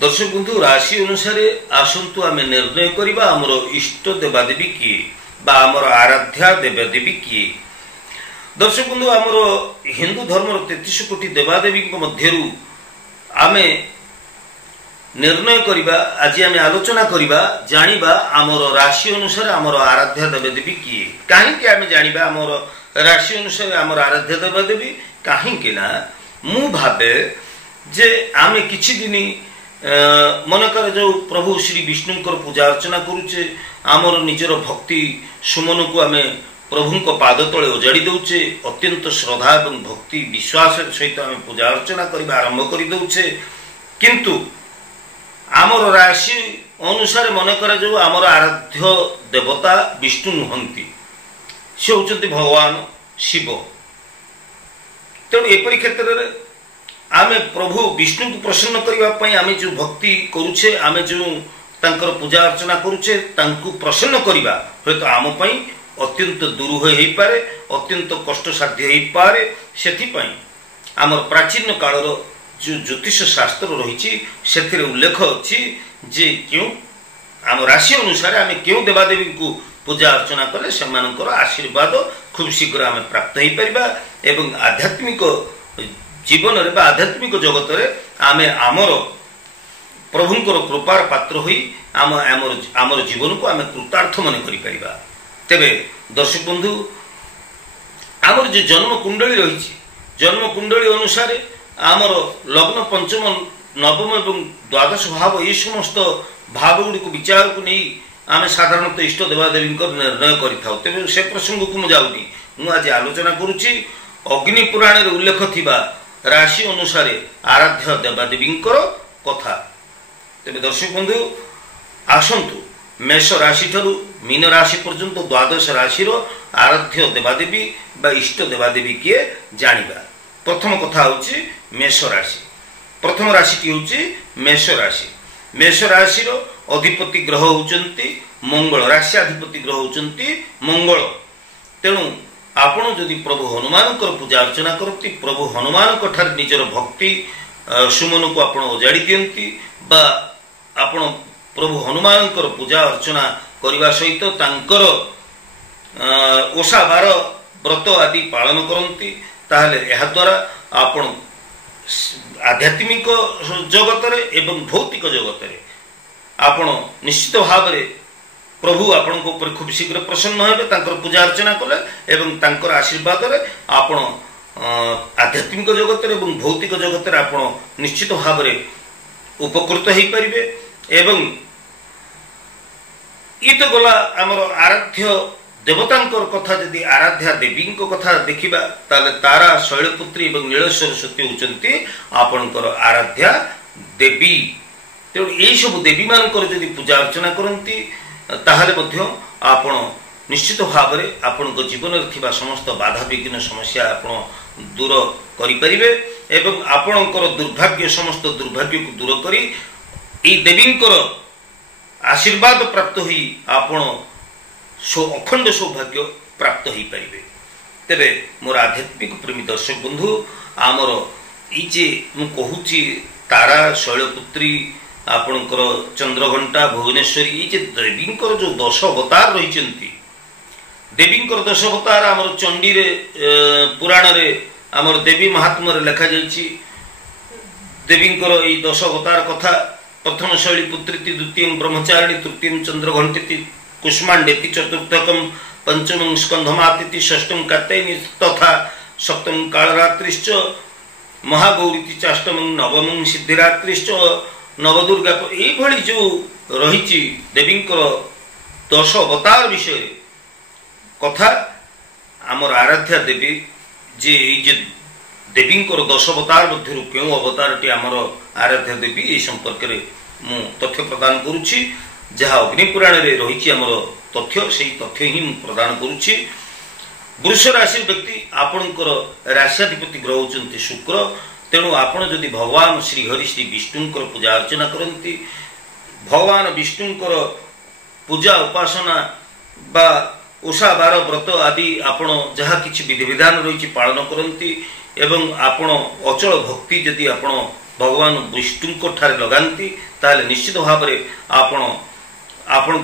दर्शक बंधु राशि अनुसार आसतु आम निर्णय करवा आमर इष्ट देवादेवी किए बा आमर आराध्या देवादेवी किए। दर्शक बंधु आमर हिंदू धर्म 33 कोटी देवादेवी मध्य आम निर्णय करवा आज आम आलोचना करवा जानिबा आमर राशि अनुसार आमर आराध्या देवादेवी किए। कहीं आम जानिबा आमर राशि अनुसार आमर आराध्या देवादेवी कहीं ना मु भावे जे आम किछि दिन मनकर जो प्रभु श्री विष्णु पूजा अर्चना करुचे आमर निजर भक्ति सुमन को आम प्रभु पाद तले ओजाड़ी दौचे अत्यंत श्रद्धा और भक्ति विश्वास सहित आम पूजा अर्चना करने आरंभ कर दौचे किंतु आमर राशि अनुसार मनकर जो आमर आराध्य देवता विष्णु नुहंती से होचंती भगवान शिव। तेणु एपरी क्षेत्र में आमे प्रभु विष्णु को प्रसन्न करने आमे जो भक्ति करुचे आमे जो तांकर पूजा अर्चना करुचे तांकु प्रसन्न करवा हे तो आम पई अत्यंत दुरूह हो पारे अत्यंत कष्टसाध्य हो पारे। सेथिपई आमर प्राचीन कालर जो ज्योतिष शास्त्र रही से उल्लेख अच्छी जे क्यों आम राशि अनुसार आम क्यों देवादेवी को पूजा अर्चना कले से आशीर्वाद खूब शीघ्र आम प्राप्त हो पारिबा एवं आध्यात्मिक जीवन रे बा आध्यात्मिक जगत रे आमे आमर प्रभुंकर कृपार पात्र होई आमर जीवन को आमे कृतार्थ मन करि परिबा। तेबे दर्शक बंधु आमर जो जन्म कुंडली रही जन्म कुंडली अनुसार आमर लग्न पंचम नवम एवं द्वादश भाव ये समस्त भाव गुड़ी को विचार को नहीं आमे साधारणतः इष्ट देवादेवी निर्णय करिथाउ। तेबे से प्रसंग को मुझाऊनी मु आज आलोचना करुची अग्नि पुराण रे उल्लेख थिबा राशि अनुसार आराध्य देवादेवी कथा। तेरे दर्शक बंधु आसतु मेष राशि ठारू मीन राशि पर्यंत द्वादश राशि आराध्य देवादेवी बा इष्ट देवादेवी किए जानिबा। प्रथम कथा होची मेष राशि। प्रथम राशि होची मेष राशि। मेष राशि अधिपति ग्रह होचंती मंगल राशि अधिपति ग्रह होचंती मंगल। तेणु आपण जदि प्रभु हनुमान पूजा अर्चना करती प्रभु हनुमान ठार निजर भक्ति सुमन को आपण ओजाड़ी दियंती बा आपण प्रभु हनुमान पूजा अर्चना करने सहित तांकर ओषा बार व्रत आदि पालन करती ताहले एहा द्वारा आपण आध्यात्मिक जगत रे एवं भौतिक जगत रे आपण निश्चित भाव में प्रभु आपण को ऊपर खूब शीघ्र प्रसन्न हेबे तांकर पूजा अर्चना कले एवं तांकर आशीर्वाद रे आपण आध्यात्मिक जगत रे एवं भौतिक जगत रे आपण निश्चित भाव में उपकृत हो पारिबे। एवं इत गला आमर आराध्य देवतांकर कथा जदि आराध्या देवी कथा देखिबा ताले तारा शैलपुत्री एवं नील सरस्वती होचंती आपणकर आराध्या देवी। तेणु यही सब देवी मानकर जदि पूजा अर्चना करती ताहले मध्य आपण निश्चित भाव में आपण जीवन में समस्त बाधा विघ्न समस्या आपण दूर करिपारिबे एवं आपणकर दुर्भाग्य समस्त दुर्भाग्य को दूर करी ई देवींकर आशीर्वाद प्राप्त होई आपण अखंड सौभाग्य प्राप्त हो पारिबे। तेबे मोर आध्यात्मिक प्रेमी दर्शक बंधु आमर ई जे मु कहूची तारा शैलपुत्री आपणकर चंद्रघंटा भुवनेश्वरी ये देवींकर जो 10 अवतार रही देवींकर 10 अवतार आमर चंडी रे पुराण रे आमर देवी महात्म रे लिखा जायछि। देवींकर ये 10 अवतार कथा प्रथम शैलपुत्री द्वितीय ब्रह्मचारिणी तृतीय चंद्रघंटी कुष्मांडेति चतुर्थकम पंचम स्कंधमाति षष्ठम कात्यायनी तथा सप्तम कालरात्रिश्च महागौरी चाष्टम नवम सिद्धिरात्रिश्च नवदुर्गा ये जो रही देवींकर 10 अवतार विषय कथा आमर आराध्या देवी जे देवींकर 10 अवतार मध्य क्यों अवतार टी आमर आराध्या देवी ये संपर्क में मु तथ्य प्रदान करुच्ची जहाँ अग्निपुराण रे रही आमर तथ्य से तथ्य ही प्रदान करुच्ची। वृष राशि व्यक्ति आपणकर राशियाधिपति ग्रह होचंती शुक्र। तेणु आपण जदि भगवान श्री हरि श्री विष्णुंकर पूजा अर्चना करती भगवान विष्णुंकर पूजा उपासना बा ओषा बार व्रत आदि आपण जहाँ किछि विधि विधान रही पालन करती एवं आपण अचल भक्ति जदि आपण भगवान विष्णु ठारे लगाती ताले निश्चित भाव में आपण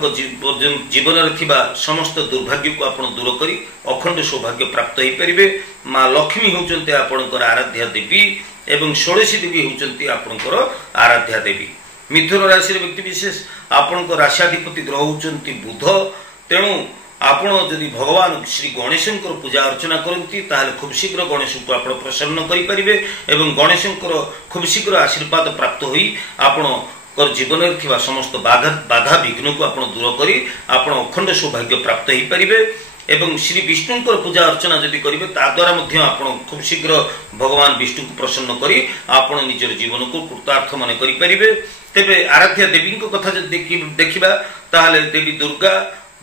जीवन समस्त दुर्भाग्य को आपण दूर करी अखंड सौभाग्य प्राप्त हो पारे। माँ लक्ष्मी होउचंती आपणकर आराध्या देवी एवं षोड़शी देवी होउचंती आपणकर आराध्या देवी। मिथुन राशि व्यक्ति विशेष आपण राशियाधिपति ग्रह होउचंती बुध। तेणु आपण जदि भगवान श्री गणेश पूजा अर्चना करती ताहले खूब शीघ्र गणेश को आपण प्रसन्न करि परिबे एवं गणेश खूब शीघ्र आशीर्वाद प्राप्त होई आपण जीवन में समस्त बाधा विघ्न को आपण दूर करी आपण अखंड सौभाग्य प्राप्त हो पारे। एवं श्री विष्णु पूजा अर्चना जदि करेंगे ताद्वारा आपण खूब शीघ्र भगवान विष्णु को प्रसन्न करी आपण निजर जीवन को कृतार्थ मन करें। तेबे आराध्या देवी कथा देखा ताहले देवी दुर्गा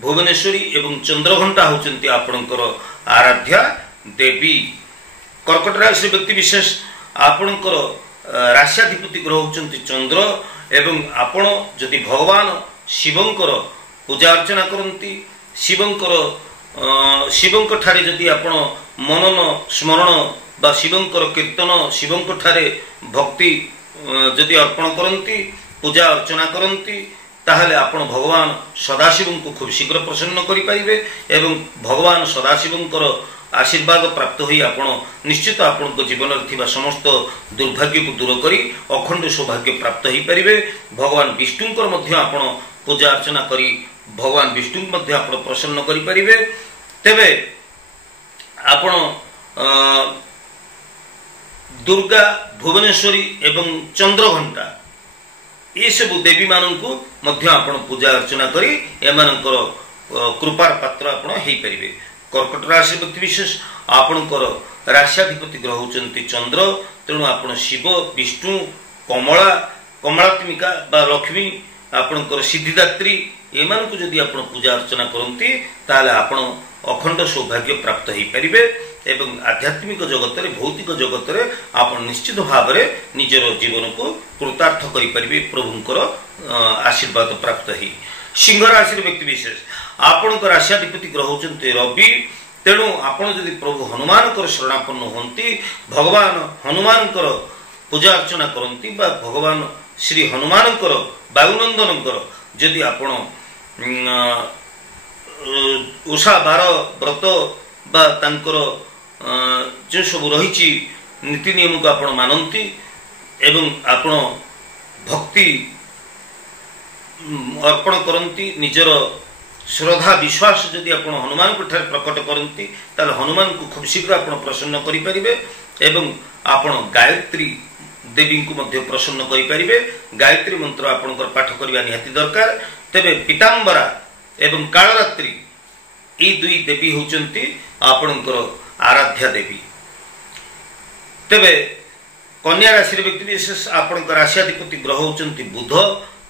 भुवनेश्वरी एवं चंद्रघंटा होचंती आपणकर आराध्या देवी। कर्कट राशि व्यक्ति विशेष आपणकर राशियाधिपति ग्रह होचंती चंद्र एवं आपण जदि भगवान शिवंकर पूजा अर्चना करती शिवंक ठारे जदि आपण मनन स्मरण बा शिवंकर कीर्तन शिवंक ठारे भक्ति जदि अर्पण करती पूजा अर्चना करती ताहले आपण भगवान सदाशिव को खूब शीघ्र प्रसन्न करें एवं भगवान सदाशिवंकर आशीर्वाद प्राप्त होई आपण निश्चित आपण जीवन में समस्त दुर्भाग्य को दूर करी अखंड सौभाग्य प्राप्त हो पारे। भगवान विष्णुकर मध्य आपण पूजा अर्चना करी भगवान विष्णु मध्य आपण प्रसन्न करि परिबे। तेबे आपण दुर्गा भुवनेश्वरी एवं चंद्रघंटा ये सब देवी मानू मध्य आपण पूजा अर्चना करी एमानकर कृपार पात्र आपण हेई परिबे। कर्कट राशि व्यक्ति विशेष आपणकर राशियाधिपति ग्रह होचंती चंद्र। तेणु आपण शिव विष्णु कमलात्मिका बा लक्ष्मी आपणकर सिद्धिदात्री एमान को जदि आपण पूजा अर्चना करती ताले आपण अखंड सौभाग्य प्राप्त हो पारे एवं आध्यात्मिक जगत रे भौतिक जगत रे आपण निश्चित भाव में निजर जीवन को कृतार्थ करि परिबे प्रभुंकर आशीर्वाद प्राप्त ही। सिंह राशि व्यक्ति विशेष आपण राशियाधिपति ग्रह होचंती रवि। तेणु आपण जदि प्रभु हनुमान शरणापन्न होती भगवान हनुमान पूजा अर्चना करती बा भगवान श्री हनुमान वायुनंदन जदि आपण उषा बार व्रत बा तांकर जो सब रही नीति नियम को आपण मानती एवं आपण भक्ति अर्पण करती निजर श्रद्धा विश्वास जदि आपण हनुमान को ठारे प्रकट करती ताले हनुमान को खूब शीघ्र आपण प्रसन्न करि परिबे एवं आपण गायत्री देवी को मध्य प्रसन्न करि परिबे। गायत्री मंत्र आपणकर पाठ करबा निहाती दरकार। तेबे पीतांबरा एवं कालरात्रि ई दुई देवी होचंती आपणकर आराध्या देवी। तेबे कन्या राशि व्यक्ति विशेष आपणकर राशियाधिपति ग्रह होचंती बुध।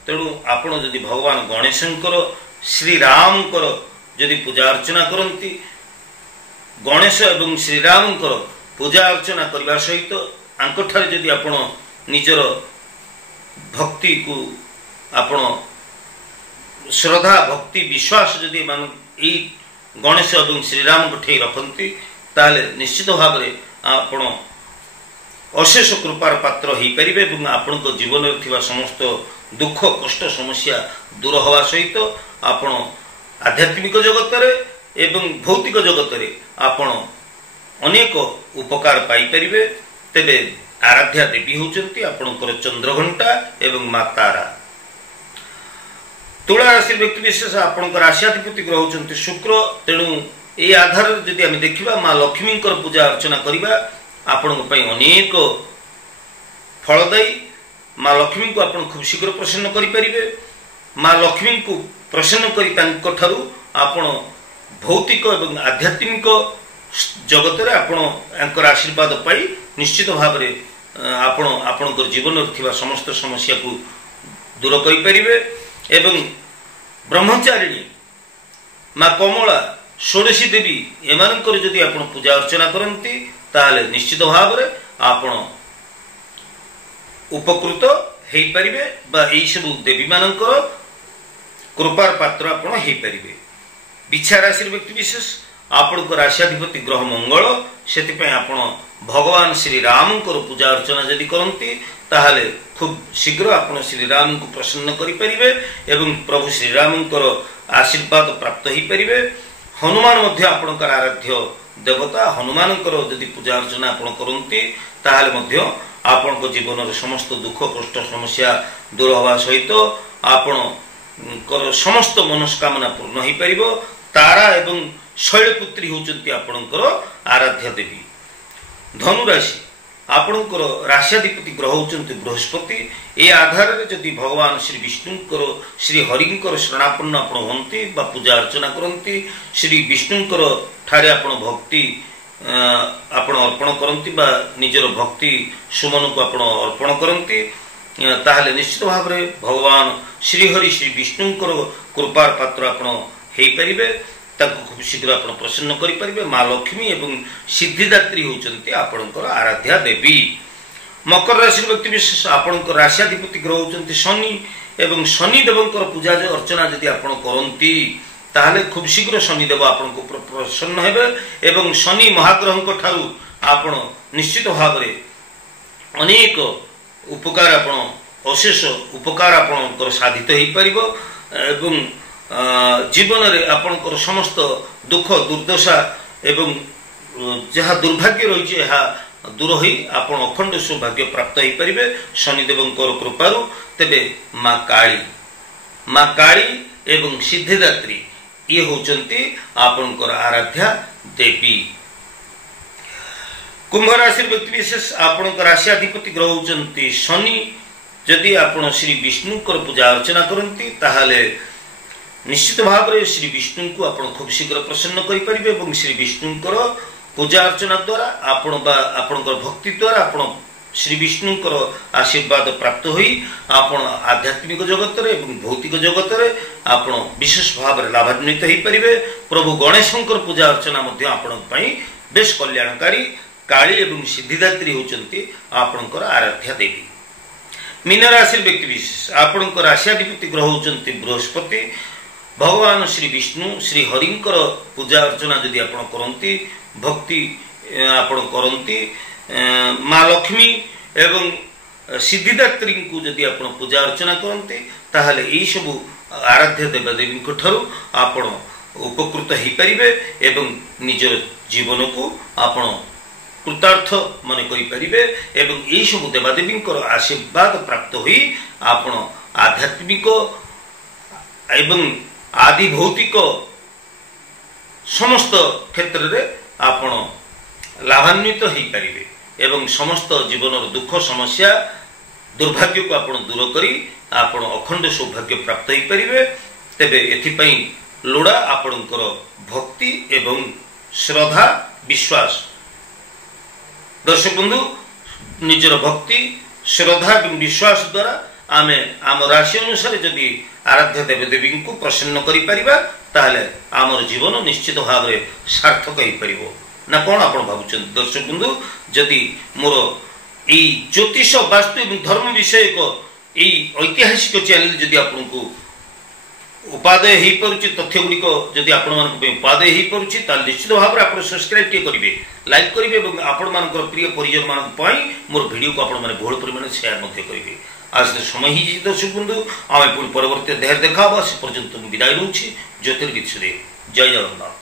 तेणु आपण जदि भगवान गणेशंकर श्री रामकर जदि पूजा अर्चना करती गणेश एवं श्री रामकर पूजा अर्चना करने सहित आंकठारे जदि आपण निजर भक्ति को आपण श्रद्धा भक्ति विश्वास जदि गणेश एवं श्रीराम को ठे रखती ताले निश्चित भाव में आपण अशेष कृपार पात्र हो पारे और आपण जीवन में समस्त दुख कष्ट समस्या दूर हवा सहित आपण आध्यात्मिक जगत रे एवं भौतिक जगत रे आपण अनेक उपकार पाई परिबे। तेबे आराध्या देवी होचंती आपणकर चंद्रघंटा एवं मातारा। तुला राशि व्यक्ति विशेष आपणकर राशियाधिपति ग्रह होचंती शुक्र। तेणु ए आधार जदि आमे देखिबा माँ लक्ष्मी पूजा अर्चना करिबा आपण पई अनेक फलदायी। माँ लक्ष्मी को आपण खूब शीघ्र प्रसन्न करि परिबे। माँ लक्ष्मी को प्रसन्न करी तांको ठारू आपण भौतिक एवं आध्यात्मिक जगत रे आपण एंकर आशीर्वाद पाई निश्चित भाव में आपण आपणकर जीवन में समस्त समस्या को दूर करि परिबे। एवं ब्रह्मचारिणी माँ कमला षोडशी देवी एमानकर जदि आपण पूजा अर्चना करती ताहले निश्चित भाव में आपण उपकृत हो पारे बा एई सब देवी मानकर कृपार पात्र आपण हो पारे। बिछा राशि व्यक्ति विशेष ଆପଣଙ୍କ ରାଶ୍ୟାଧିପତି ଗ୍ରହ ମଙ୍ଗଳ ସେଥିପାଇଁ ଆପଣ ଭଗବାନ ଶ୍ରୀରାମଙ୍କର ପୂଜା ଅର୍ଚ୍ଚନା ଯଦି କରନ୍ତି ତାହେଲେ ଖୁବ୍ ଶୀଘ୍ର ଆପଣ ଶ୍ରୀରାମଙ୍କୁ ପ୍ରସନ୍ନ କରିପାରିବେ ଏବଂ ପ୍ରଭୁ ଶ୍ରୀରାମଙ୍କର ଆଶୀର୍ବାଦ ପ୍ରାପ୍ତ ହୋଇପାରିବେ। ହନୁମାନ ମଧ୍ୟ ଆପଣଙ୍କର ଆରାଧ୍ୟ ଦେବତା। ହନୁମାନଙ୍କର ଯଦି ପୂଜା ଅର୍ଚ୍ଚନା ଆପଣ କରନ୍ତି ତାହେଲେ ମଧ୍ୟ ଆପଣଙ୍କ ଜୀବନର ସମସ୍ତ ଦୁଃଖ କଷ୍ଟ ସମସ୍ୟା ଦୂର ହେବା ସହିତ ଆପଣଙ୍କର ସମସ୍ତ ମନସ୍କାମନା ପୂର୍ଣ୍ଣ ହୋଇପାରିବ। ତାରା ଏବଂ ଶୈଳପୁତ୍ରୀ ହେଉଛନ୍ତି ଆପଣଙ୍କର ଆରାଧ୍ୟ ଦେବୀ। ଧନୁରାଶି ଆପଣଙ୍କର ରାଶ୍ୟାଧିପତି ଗ୍ରହ ହେଉଛନ୍ତି ବୃହସ୍ପତି। ଏ ଆଧାରରେ ଯଦି ଭଗବାନ ଶ୍ରୀ ବିଷ୍ଣୁଙ୍କର ଶ୍ରୀ ହରିଙ୍କର ଶରଣାପନ୍ନ ଆପଣ ହୁଅନ୍ତି ବା ପୂଜା ଅର୍ଚ୍ଚନା କରନ୍ତି, ଶ୍ରୀ ବିଷ୍ଣୁଙ୍କର ଠାରେ ଆପଣ ଭକ୍ତି ଆପଣ ଅର୍ପଣ କରନ୍ତି ବା ନିଜର ଭକ୍ତି ସୁମନକୁ ଆପଣ ଅର୍ପଣ କରନ୍ତି, ତାହେଲେ ନିଶ୍ଚିତ ଭାବରେ ଭଗବାନ ଶ୍ରୀହରି ଶ୍ରୀ ବିଷ୍ଣୁଙ୍କର କୃପାର ପାତ୍ର ଆପଣ ହେଇପାରିବେ। ତାଙ୍କୁ ଖୁବ୍ ଶୀଘ୍ର ଆପଣ ପ୍ରସନ୍ନ କରିପାରିବେ। ମା ଲକ୍ଷ୍ମୀ ଏବଂ ସିଦ୍ଧିଦାତ୍ରୀ ହେଉଛନ୍ତି ଆପଣଙ୍କର ଆରାଧ୍ୟା ଦେବୀ। ମକର ରାଶିର ବ୍ୟକ୍ତି ବିଶେଷ ଆପଣଙ୍କର ରାଶ୍ୟାଧିପତି ଗ୍ରହ ହେଉଛନ୍ତି ଶନି ଏବଂ ଶନି ଦେବଙ୍କର ପୂଜା ଅର୍ଚ୍ଚନା ଯଦି ଆପଣ କରନ୍ତି ତାହେଲେ ଖୁବ୍ ଶୀଘ୍ର ଶନିଦେବ ଆପଣଙ୍କ ଉପରେ ପ୍ରସନ୍ନ ହେବେ ଏବଂ ଶନି ମହାଗ୍ରହଙ୍କ ଠାରୁ ଆପଣ ନିଶ୍ଚିତ ଭାବରେ ଅନେକ ଉପକାର ଆପଣ ଅଶେଷ ଉପକାର ଆପଣଙ୍କର ସାଧିତ ହୋଇପାରିବ ଏବଂ ଜୀବନରେ ଆପଣଙ୍କର ସମସ୍ତ ଦୁଃଖ ଦୁର୍ଦ୍ଦଶା ଏବଂ ଯାହା ଦୁର୍ଭାଗ୍ୟ ରହିଛି ଏହା ଦୂର ହୋଇ ଆପଣ ଅଖଣ୍ଡ ସୌଭାଗ୍ୟ ପ୍ରାପ୍ତ ହୋଇପାରିବେ ଶନିଦେବଙ୍କର କୃପାରୁ। ତେବେ ମା କାଳୀ ଏବଂ ସିଦ୍ଧିଦାତ୍ରୀ ଇଏ ହେଉଛନ୍ତି ଆପଣଙ୍କର ଆରାଧ୍ୟା ଦେବୀ। କୁମ୍ଭ ରାଶିର ବ୍ୟକ୍ତି ବିଶେଷ ଆପଣଙ୍କ ରାଶ୍ୟାଧିପତି ଗ୍ରହ ହେଉଛନ୍ତି ଶନି। ଯଦି ଆପଣ ଶ୍ରୀ ବିଷ୍ଣୁଙ୍କର ପୂଜା ଅର୍ଚ୍ଚନା କରନ୍ତି ତାହେଲେ ନିଶ୍ଚିତ ଭାବରେ ଶ୍ରୀ ବିଷ୍ଣୁଙ୍କୁ ଆପଣ ଖୁବ୍ ଶୀଘ୍ର ପ୍ରସନ୍ନ କରିପାରିବେ ଏବଂ ଶ୍ରୀ ବିଷ୍ଣୁଙ୍କର ପୂଜା ଅର୍ଚ୍ଚନା ଦ୍ୱାରା ଆପଣ ବା ଆପଣଙ୍କର ଭକ୍ତି ଦ୍ୱାରା ଆପଣ ଶ୍ରୀ ବିଷ୍ଣୁଙ୍କର ଆଶୀର୍ବାଦ ପ୍ରାପ୍ତ ହୋଇ ଆପଣ ଆଧ୍ୟାତ୍ମିକ ଜଗତରେ ଏବଂ ଭୌତିକ ଜଗତରେ ଆପଣ ବିଶେଷ ଭାବରେ ଲାଭାନ୍ୱିତ ହୋଇପାରିବେ। ପ୍ରଭୁ ଗଣେଶଙ୍କର ପୂଜା ଅର୍ଚ୍ଚନା ମଧ୍ୟ ଆପଣଙ୍କ ପାଇଁ ବେଶ କଲ୍ୟାଣକାରୀ। କାଳୀ ଏବଂ ସିଦ୍ଧିଦାତ୍ରୀ ହେଉଛନ୍ତି ଆପଣଙ୍କର ଆରାଧ୍ୟା ଦେବୀ। ମୀନ ରାଶିର ବ୍ୟକ୍ତି ବିଶେଷ ଆପଣଙ୍କ ରାଶ୍ୟାଧିପତି ଗ୍ରହ ହେଉଛନ୍ତି ବୃହସ୍ପତି। ଭଗବାନ ଶ୍ରୀ ବିଷ୍ଣୁ ଶ୍ରୀ ହରିଙ୍କର ପୂଜା ଅର୍ଚ୍ଚନା ଯଦି ଆପଣ କରନ୍ତି ଭକ୍ତି ଆପଣ କରନ୍ତି ମା ଲକ୍ଷ୍ମୀ ଏବଂ ସିଦ୍ଧିଦାତ୍ରୀଙ୍କୁ ଯଦି ଆପଣ ପୂଜା ଅର୍ଚ୍ଚନା କରନ୍ତି ତାହେଲେ ଏହିସବୁ ଆରାଧ୍ୟ ଦେବାଦେବୀଙ୍କ ଠାରୁ ଆପଣ ଉପକୃତ ହୋଇପାରିବେ ଏବଂ ନିଜର ଜୀବନକୁ ଆପଣ କୃତାର୍ଥ ମନେ କରିପାରିବେ ଏବଂ ଏହିସବୁ ଦେବାଦେବୀଙ୍କର ଆଶୀର୍ବାଦ ପ୍ରାପ୍ତ ହୋଇ ଆପଣ ଆଧ୍ୟାତ୍ମିକ ଏବଂ ଆଦି ଭୌତିକ ସମସ୍ତ କ୍ଷେତ୍ରରେ ଆପଣ ଲାଭାନ୍ୱିତ ହୋଇପାରିବେ ଏବଂ ସମସ୍ତ ଜୀବନର ଦୁଃଖ ସମସ୍ୟା ଦୁର୍ଭାଗ୍ୟକୁ ଆପଣ ଦୂର କରି ଆପଣ ଅଖଣ୍ଡ ସୌଭାଗ୍ୟ ପ୍ରାପ୍ତ ହୋଇପାରିବେ। ତେବେ ଏଥିପାଇଁ ଲୋଡ଼ା ଆପଣଙ୍କର ଭକ୍ତି ଏବଂ ଶ୍ରଦ୍ଧା ବିଶ୍ୱାସ। ଦର୍ଶକ ବନ୍ଧୁ, ନିଜର ଭକ୍ତି ଶ୍ରଦ୍ଧା ଏବଂ ବିଶ୍ୱାସ ଦ୍ୱାରା ଆମେ ଆମ ରାଶି ଅନୁସାରେ ଯଦି ଆରାଧ୍ୟ ଦେବଦେବୀଙ୍କୁ ପ୍ରସନ୍ନ କରିପାରିବା ତାହେଲେ ଆମର ଜୀବନ ନିଶ୍ଚିତ ଭାବରେ ସାର୍ଥକ ହୋଇପାରିବ। ନା କ'ଣ ଆପଣ ଭାବୁଛନ୍ତି ଦର୍ଶକ ବନ୍ଧୁ? ଯଦି ମୋର এই ଜ୍ୟୋତିଷ ବାସ୍ତୁ ଏବଂ ଧର୍ମ ବିଷୟକ এই ଐତିହାସିକ ଚ୍ୟାନେଲ ଯଦି ଆପଣଙ୍କୁ ଉପାଦେୟ ହୋଇପାରୁଛି, ତଥ୍ୟ ଗୁଡ଼ିକ ଯଦି ଆପଣମାନଙ୍କ ପାଇଁ ଉପାଦେୟ ହୋଇପାରୁଛି ତାହେଲେ ନିଶ୍ଚିତ ଭାବରେ ଆପଣ ସବସ୍କ୍ରାଇବ୍ ଟିକେ କରିବେ, ଲାଇକ୍ କରିବେ ଏବଂ ଆପଣମାନଙ୍କର ପ୍ରିୟ ପରିଜନମାନଙ୍କ ପାଇଁ ମୋର ଭିଡ଼ିଓକୁ ଆପଣମାନେ ବହୁଳ ପରିମାଣରେ ସେୟାର ମଧ୍ୟ କରିବେ। आज तो समय ही दर्शक बंधु आम पुणी परवर्ती अध्याय देखा से पर्यंत विदाय रोचे ज्योतिर्विद सुदेव। जय जगन्नाथ।